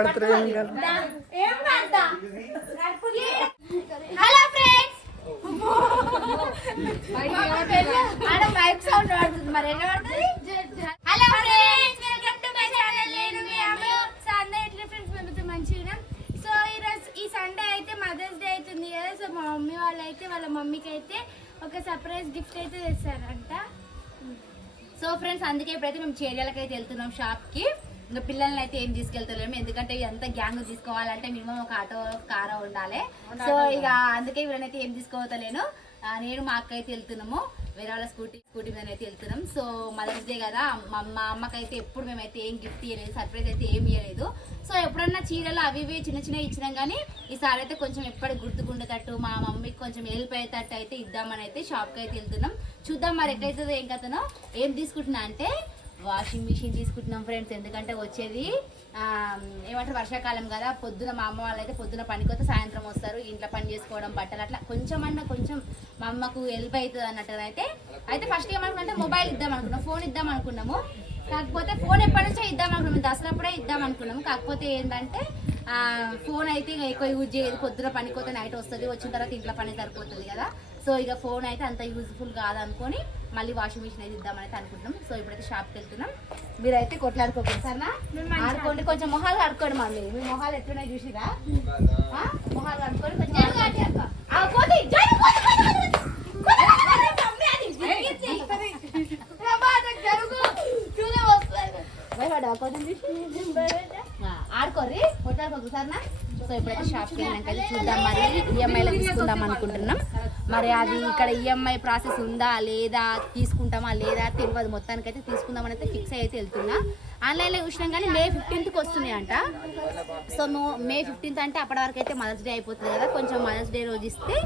పడతారు hello friends mic sound పడుతుంది మరి ఎలా పడుతుంది hello friends welcome to my channel నేను మీ అమ్మ సండే ఎట్లా ఫ్రెండ్స్ మేమైతే మంచిగా సో ఈ సండే అయితే మదర్స్ డే అవుతుంది కదా సో మా మమ్మీ వాళ్ళైతే వాళ్ళ మమ్మీకి అయితే ఒక సర్ప్రైజ్ గిఫ్ట్ అయితే తెస్తారంట సో ఫ్రెండ్స్ అందుకే ఇప్పుడైతే మేము చేరియాలకైతే వెళ్తున్నాం షాప్కి ఇంకా పిల్లల్ని అయితే ఏం తీసుకెళ్తలేము ఎందుకంటే ఇదంతా గ్యాంగ్ తీసుకోవాలంటే మినిమం ఒక ఆటో కారు ఉండాలి సో ఇక అందుకే వీళ్ళనైతే ఏం తీసుకోవతలేను నేను మా అక్క అయితే వెళ్తున్నాము వేరే వాళ్ళ స్కూటీ మీద అయితే వెళ్తున్నాం సో మదర్స్ డే కదా మా అమ్మకైతే ఎప్పుడు మేమైతే ఏం గిఫ్ట్ ఇవ్వలేదు సర్ప్రైజ్ అయితే ఏం ఇవ్వలేదు సో ఎప్పుడన్నా చీరలు అవి ఇవి చిన్న చిన్న ఇచ్చినాం కానీ ఈసారి అయితే కొంచెం ఎప్పటికి గుర్తుకుండేటట్టు మా మమ్మీకి కొంచెం హెల్ప్ అయ్యేటట్టు అయితే ఇద్దామని అయితే షాప్కి అయితే వెళ్తున్నాం చూద్దాం మరి ఎట్లయితుందో ఏం కథనో ఏం తీసుకుంటున్నా అంటే వాషింగ్ మిషన్ తీసుకుంటున్నాం ఫ్రెండ్స్ ఎందుకంటే వచ్చేది ఏమంటారు వర్షాకాలం కదా పొద్దున మా అమ్మ వాళ్ళు అయితే పొద్దున పనికొస్తే సాయంత్రం వస్తారు ఇంట్లో పని చేసుకోవడం బట్టలు అట్లా కొంచెం మా అమ్మకు హెల్ప్ అవుతుంది అన్నట్టుగా అయితే ఫస్ట్ ఏమనుకుంటే మొబైల్ ఇద్దాం అనుకున్నాం ఫోన్ ఇద్దాం అనుకున్నాము కాకపోతే ఫోన్ ఎప్పటి నుంచో ఇద్దాం అనుకున్నాము దసరాప్పుడే ఇద్దాం అనుకున్నాము కాకపోతే ఏంటంటే ఫోన్ అయితే ఎక్కువ యూజ్ చేయదు పొద్దున పనికొస్తే నైట్ వస్తుంది వచ్చిన తర్వాత ఇంట్లో పని సరిపోతుంది కదా సో ఇక ఫోన్ అయితే అంత యూజ్ఫుల్ కాదనుకొని మళ్ళీ వాషింగ్ మిషన్ అయితే ఇద్దామని అయితే అనుకుంటున్నాం సో ఇప్పుడైతే షాప్కి వెళ్తున్నాం మీరైతే కొట్లాడుకోకండి సరేనా ఆడుకోండి కొంచెం మొహాలు కడుక్కోండి మమ్మీ మీ మొహాలు ఎట్లున్నాయి చూసిరా మొహాలు కడుక్కొని కొంచెం ఆడుకోర్రి కొట్లాడుకోకు సరేనా సో ఇప్పుడైతే షాప్కి వెళ్ళినాక చూద్దాం మరి ఈఎంఐలో తీసుకుందాం అనుకుంటున్నాం మరి అది ఇక్కడ ఈఎంఐ ప్రాసెస్ ఉందా లేదా తీసుకుంటామా లేదా తెలియదు మొత్తానికైతే తీసుకుందామని అయితే ఫిక్స్ అయితే వెళ్తున్నా ఆన్లైన్లో చూసినాం కానీ May 15th వస్తున్నాయి అంట సో May 15th అంటే అప్పటి వరకు అయితే మదర్స్ డే అయిపోతుంది కదా కొంచెం మదర్స్ డే రోజు ఇస్తే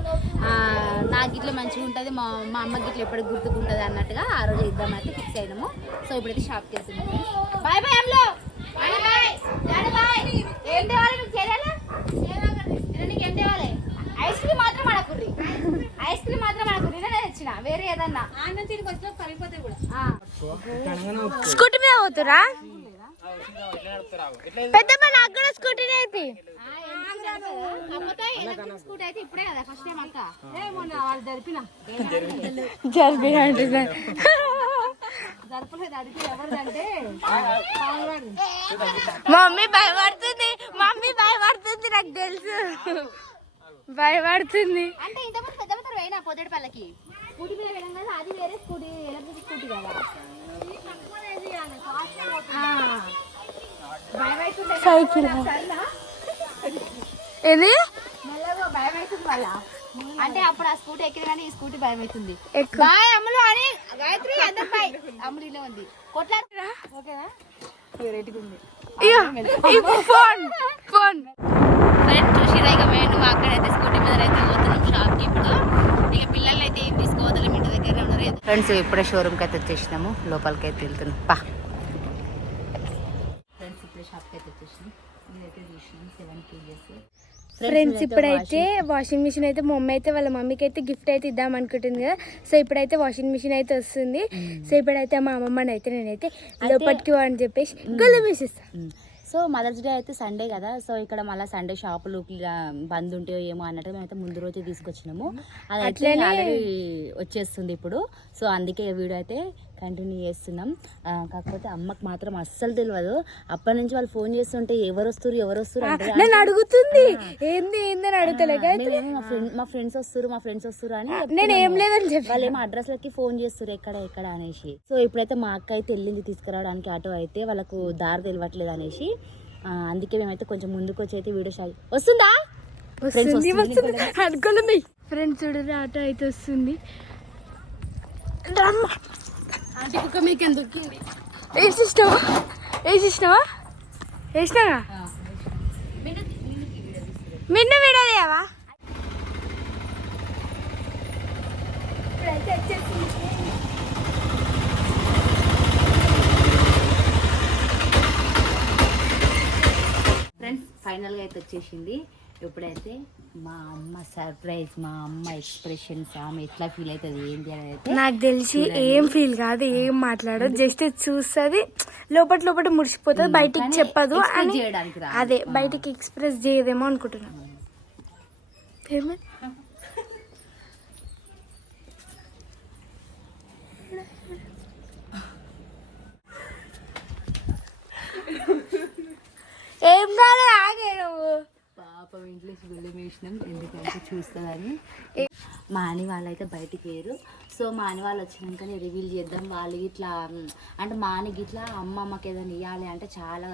నాకు గిట్ల మంచిగా ఉంటుంది మా అమ్మకి గిట్ల ఎప్పటికి గుర్తుకుంటుంది అన్నట్టుగా ఆ రోజు ఇద్దామని అయితే ఫిక్స్ అయినాము సో ఇప్పుడైతే షాప్కి వెళ్తున్నాము బాయ్ బాయ్ అమ్లో ఏం తేవాలి నువ్వు చేయాలా నీకు ఏం తేవాలి ఐస్ క్రీమ్ మాత్రం అడకుర్రి ఐస్ క్రీమ్ మాత్రం అడకుర్రి నేను తెచ్చిన వేరే ఏదన్నా కలిపోతే కూడా స్కూటీ మీద పోతురా పెద్దమ్మ నాకు కూడా స్కూటీ నేర్పి కాకపోతే ఎలక్ట్రిక్ స్కూటీ అయితే ఇప్పుడే కదా ఫస్ట్ టైం అక్క వాళ్ళు జరిపిన జరపలేదు అడిగి ఎవరిదంటే మమ్మీ భయపడుతుంది నాకు తెలుసు భయపడుతుంది అంటే ఇంతకుముందు పెద్ద పెద్ద పోయినా పొద్దుపల్లకి స్కూటీ మీద వెళ్ళాం కదా అది వేరే స్కూటీ ఎలక్ట్రిక్ స్కూటీ కదా సైకిల్ ఏది మెల్లగా భయం అవుతుంది మళ్ళా అంటే అప్పుడు ఆ స్కూటీ ఎక్కిన కానీ ఈ స్కూటీ భయం అవుతుంది బాయ్ అమ్ములు అని గాయత్రి అందం బాయ్ అమ్ములు ఇలా ఉంది కొట్లాడుతురా ఓకేనా రేటుగా ఉంది ఫోన్ ఫ్రెండ్ చూసిరా ఇక మేము అక్కడైతే స్కూటీ మీద అయితే పోతున్నాం షాప్కి ఇప్పుడు ఇక పిల్లలు అయితే ఏం తీసుకోవద్దాం ఇంటి దగ్గర ఉన్నారు ఫ్రెండ్స్ ఇప్పుడే షోరూమ్కి అయితే వచ్చేసినాము లోపలికి అయితే వెళ్తున్నాం ఫ్రెండ్స్ ఇప్పుడే షాప్కి అయితే వచ్చేసినాం ఇదైతే చూసినాం 7 kgs ఫ్రెండ్స్ ఇప్పుడైతే వాషింగ్ మిషన్ అయితే మా మమ్మీ అయితే వాళ్ళ మమ్మీకి అయితే గిఫ్ట్ అయితే ఇద్దాం అనుకుంటుంది కదా సో ఇప్పుడైతే వాషింగ్ మిషన్ అయితే వస్తుంది సో ఇప్పుడైతే మా అమ్మమ్మని అయితే నేనైతే లోపలికి అని చెప్పేసి గొల్ల వేసేస్తాను సో మదర్స్ డే అయితే సండే కదా సో ఇక్కడ మళ్ళీ సండే షాపులు బంద్ ఉంటాయో ఏమో అన్నట్టు మేమైతే ముందు రోజే తీసుకొచ్చినాము అది అయితే ఆల్రెడీ వచ్చేస్తుంది ఇప్పుడు సో అందుకే వీడియో అయితే కంటిన్యూ చేస్తున్నాం కాకపోతే అమ్మకి మాత్రం అస్సలు తెలియదు అప్పటి నుంచి వాళ్ళు ఫోన్ చేస్తుంటే ఎవరు వస్తారు అంటే నేను అడుగుతుంది ఏంది అని అడుగుతలే మా ఫ్రెండ్స్ వస్తారు అని నేను ఏం లేదని చెప్పి వాళ్ళు ఏమో అడ్రస్లకి ఫోన్ చేస్తారు ఎక్కడ అనేసి సో ఇప్పుడైతే మా అక్క అయితే వెళ్ళింది తీసుకురావడానికి ఆటో అయితే వాళ్ళకు దారి తెలియట్లేదు అనేసి అందుకే మేమైతే కొంచెం ముందుకు వచ్చి అయితే వీడియో స్టార్ట్ వస్తుందా అనుకోలే ఫ్రెండ్స్ చూడరు ఆటో అయితే వస్తుంది ఆంటీ కుక్క మీకు ఎందుకు వేసినావా వేసినావా మిన్న విడదేవా ఫ్రెండ్స్ ఫైనల్గా అయితే వచ్చేసింది ఇప్పుడైతే మా అమ్మ సర్ప్రైజ్, మా అమ్మ ఎక్స్ప్రెషన్స్, ఆమె ఎట్లా ఫీల్ అవుతుంది ఏంటి అని అయితే నాకు తెలిసి ఏం ఫీల్ కాదు, ఏం మాట్లాడదు, జస్ట్ చూస్తుంది, లోపల ముడిచిపోతుంది, బయటికి చెప్పదు అని. చేయడానికి రా. అదే బయటికి ఎక్స్ప్రెస్ చేయదేమో అనుకుంటున్నాను. ఏం కాదు, ఆగే నువ్వు. పాపం ఇంట్లో గుళ్ళెం వేసినాం ఎందుకంటే చూస్తుందని. మా అని వాళ్ళైతే బయటికి వేయరు. సో మా అని వాళ్ళు వచ్చినాకనే రివీల్ చేద్దాం. వాళ్ళు ఇట్లా అంటే మా అనికి ఇట్లా అమ్మమ్మకి ఏదైనా ఇవ్వాలి అంటే చాలా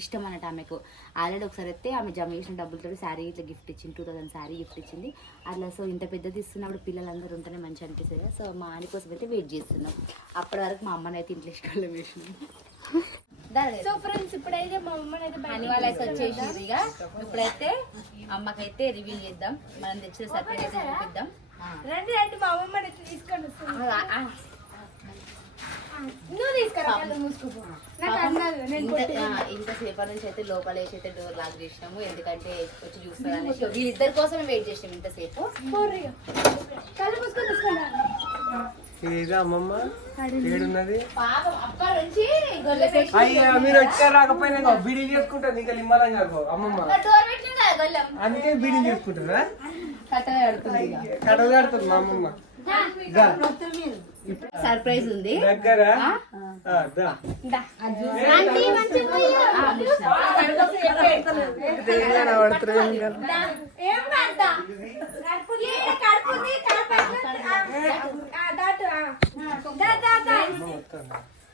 ఇష్టం అన్నట్టు ఆమెకు. ఆల్రెడీ ఒకసారి అయితే ఆమె జమ చేసిన డబ్బులతో శారీ ఇట్లా గిఫ్ట్ ఇచ్చింది, 2000 శారీ గిఫ్ట్ ఇచ్చింది అట్లా. సో ఇంత పెద్దది ఇస్తున్నప్పుడు పిల్లలందరూ ఉంటేనే మంచి అనిపిస్తుంది. సో మా అని కోసం అయితే వెయిట్ చేస్తున్నాం. అప్పటి వరకు మా అమ్మని అయితే ఇంట్లో గుళ్ళెం వేసినాం. సో ఫ్రెండ్స్ ఇప్పుడైతే మా అమ్మని అయితే అని వాళ్ళైతే వచ్చేసింది. ఇక ఇప్పుడైతే అమ్మకైతే రివీల్ చేద్దాం, మనం తెచ్చిన సర్ప్రైజ్ అయితే చూపిద్దాం. రండి మా అమ్మని అయితే తీసుకొని వస్తుంది. నువ్వు తీసుకురా, మూసుకోపో. నాకు అన్నది ఇంతసేపటి నుంచి అయితే లోపల వేసి అయితే డోర్ లాక్ చేసినాము, ఎందుకంటే వచ్చి చూస్తారని. వీళ్ళిద్దరి కోసమే వెయిట్ చేసినాము ఇంతసేపు. కళ్ళు మూసుకొని తీసుకున్నా. అమ్మమ్మ ఏడున్నది? పాపం అప్పటి నుంచి గొల్లెం వేసి అయ్యా మీరు వచ్చారు రాకపోయినా బీడీ చేసుకుంటారు ఇంకా నిమ్మలంగా అమ్మమ్మ. డోర్ పెట్టింది కదా గొల్లెం, అందుకే బీడీ చేసుకుంటారా? కట్టగా కడుతుంది. ఇక కడవ కడుతుంది మా అమ్మమ్మ. సర్ప్రైజ్ ఉంది దగ్గర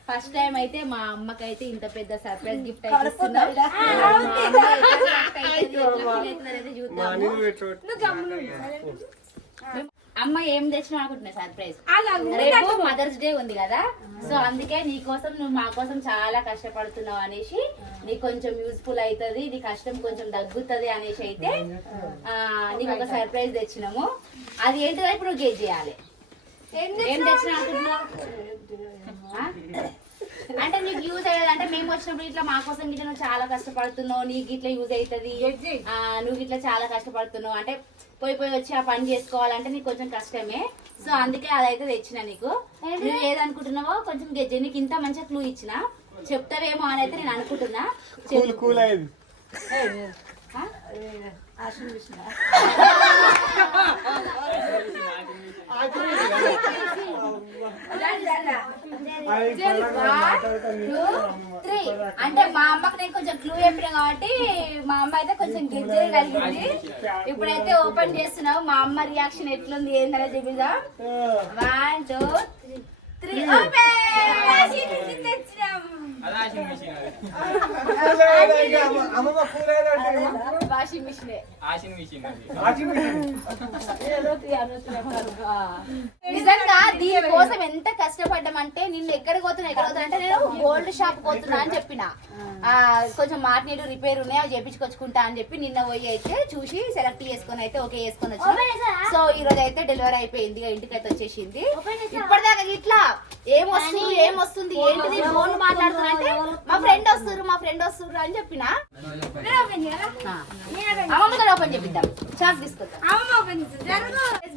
ఫస్ట్ టైం అయితే మా అమ్మకైతే ఇంత పెద్ద సర్ప్రైజ్ గిఫ్ట్ అయితే ఇస్తున్నాం. అమ్మ ఏం తెచ్చినా అనుకుంటున్నా సర్ప్రైజ్. రేపు మదర్స్ డే ఉంది కదా, సో అందుకే నీకోసం నువ్వు మా కోసం చాలా కష్టపడుతున్నావు అనేసి, నీకు కొంచెం యూస్ఫుల్ అవుతుంది, నీ కష్టం కొంచెం తగ్గుతుంది అనేసి అయితే నీకు ఒక సర్ప్రైజ్ తెచ్చినాము. అది ఏంటో ఇప్పుడు నువ్వు గెస్ చేయాలి. ఏం తెచ్చినా అనుకుంటున్నావు? అంటే నీకు యూజ్ అయ్యేది అంటే మేము వచ్చినప్పుడు ఇట్లా మా కోసం ఇట్లా నువ్వు చాలా కష్టపడుతున్నావు, నీకు ఇట్లా యూజ్ అవుతుంది, నువ్వు ఇట్లా చాలా కష్టపడుతున్నావు అంటే పోయి వచ్చి ఆ పని చేసుకోవాలంటే నీకు కొంచెం కష్టమే. సో అందుకే అదైతే తెచ్చిన నీకు. నువ్వు ఏదనుకుంటున్నావో కొంచెం గెజ్జే. నీకు ఇంత మంచిగా క్లూ ఇచ్చిన, చెప్తావేమో అని అయితే నేను అనుకుంటున్నా. అంటే మా అమ్మకి నేను కొంచెం క్లూ చెప్పినా కాబట్టి మా అమ్మ అయితే కొంచెం గెజ్జే కలిగింది. ఇప్పుడైతే ఓపెన్ చేస్తున్నావు, మా అమ్మ రియాక్షన్ ఎట్లుంది ఏంటనే చూపిద్దాం. 1 2 3 వాషింగ్ మిషన్. నిజంగా దీనికోసం ఎంత కష్టపడ్డామంటే, నిన్ను ఎక్కడికి పోతున్నా అంటే నేను గోల్డ్ షాప్ పోతున్నా అని చెప్పిన, కొంచెం మార్కెట్ రిపేర్ ఉన్నాయి అవి చేపించుకొచ్చుకుంటా అని చెప్పి నిన్న పోయి అయితే చూసి సెలెక్ట్ చేసుకొని అయితే ఓకే చేసుకొని వచ్చి. సో ఈ రోజు అయితే డెలివరీ అయిపోయింది, ఇంటికి అయితే వచ్చేసింది. ఇప్పటిదాకా ఇట్లా ఏమొస్తుంది ఏంటిది ఫోన్ మాట్లాడుతున్నా అంటే మా ఫ్రెండ్ వస్తుర్రు అని చెప్పిన. అమ్మమ్మ ఓపెన్ చేపిద్దాం, చాక్ తీసుకొద్దాం.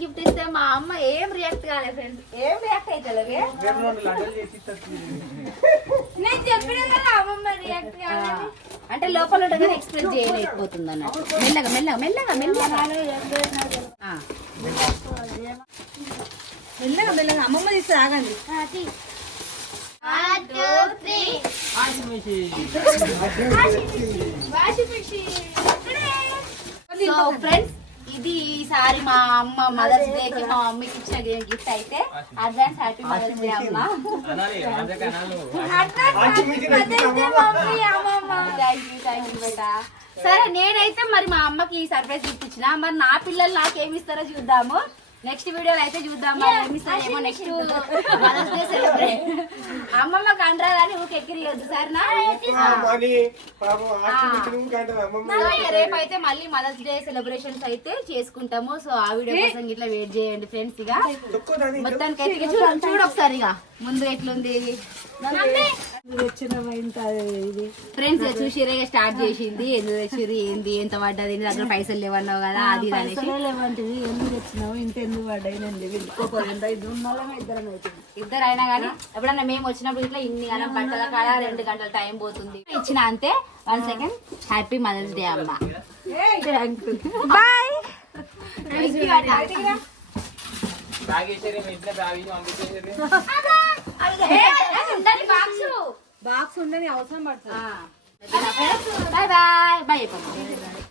గిఫ్ట్ ఇస్తే మా అమ్మ ఏం రియాక్ట్ కాలేదు ఫ్రెండ్స్, ఏం రియాక్ట్ అవుతలేదు. నేను చెప్పిన కదా అమ్మమ్మ రియాక్ట్ కాలేదు అంటే లోపల ఉండగానే ఎక్స్ప్రెస్ చేయలేకపోతుంది అన్నట్టు. మెల్లగా మెల్లగా అమ్మమ్మ తీస్తే ఆగండి. సో ఫ్రెండ్స్, ఇది ఈసారి మా అమ్మ మదర్స్ డే కి మా మమ్మీకి ఇచ్చిన గిఫ్ట్ అయితే అడ్వాన్స్ హ్యాపీ మదర్స్ డే అమ్మ. థ్యాంక్ యూ బేటా. సరే నేనైతే మరి మా అమ్మకి ఈ సర్ప్రైజ్ గిఫ్ట్ ఇచ్చిన, మరి నా పిల్లలు నాకేమి ఇస్తారో చూద్దాము. నెక్స్ట్ వీడియోలో అయితే చూద్దాం ఏమిస్తారేమో. నెక్స్ట్ మదర్స్ డే సెలబ్రేట్ అమ్మమ్మ కండ్రాలని ఊరికి ఎక్కిరియొద్దు సరేనా. రేపు అయితే మళ్ళీ మదర్స్ డే సెలబ్రేషన్స్ అయితే చేసుకుంటాము. సో ఆ వీడియో కోసం ఇట్లా వెయిట్ చేయండి ఫ్రెండ్స్. ఇక మొత్తానికి అయితే చూడు ఒకసారి, ఇక ముందు ఎట్లుంది ఫ్రెండ్స్ చూసిరే స్టార్ట్ చేసింది ఎందుకు తెచ్చిర్రు ఏంది ఎంత పడ్డది నీ దగ్గర పైసలు లేవన్నావు కదా అది ఇది అనేసి లేవంటివి ఎందుకు తెచ్చినావు ఇంత ఎందుకు పడ్డాయినండి ఇద్దరు అయినా కానీ ఎప్పుడన్నా మేము వచ్చినప్పుడు ఇట్లా ఇన్ని గంటల బట్టల కాడ 2 గంటల టైం పోతుంది ఇచ్చిన అంతే 1 సెకండ్ హ్యాపీ మదర్స్ డే అమ్మ బాయ్. తాగేసారు మీ ఇంట్లో తాగి పంపించేసారు బాక్స్ ఉండని అవసరం పడుతుంది బాయ్ బాయ్ బాయ్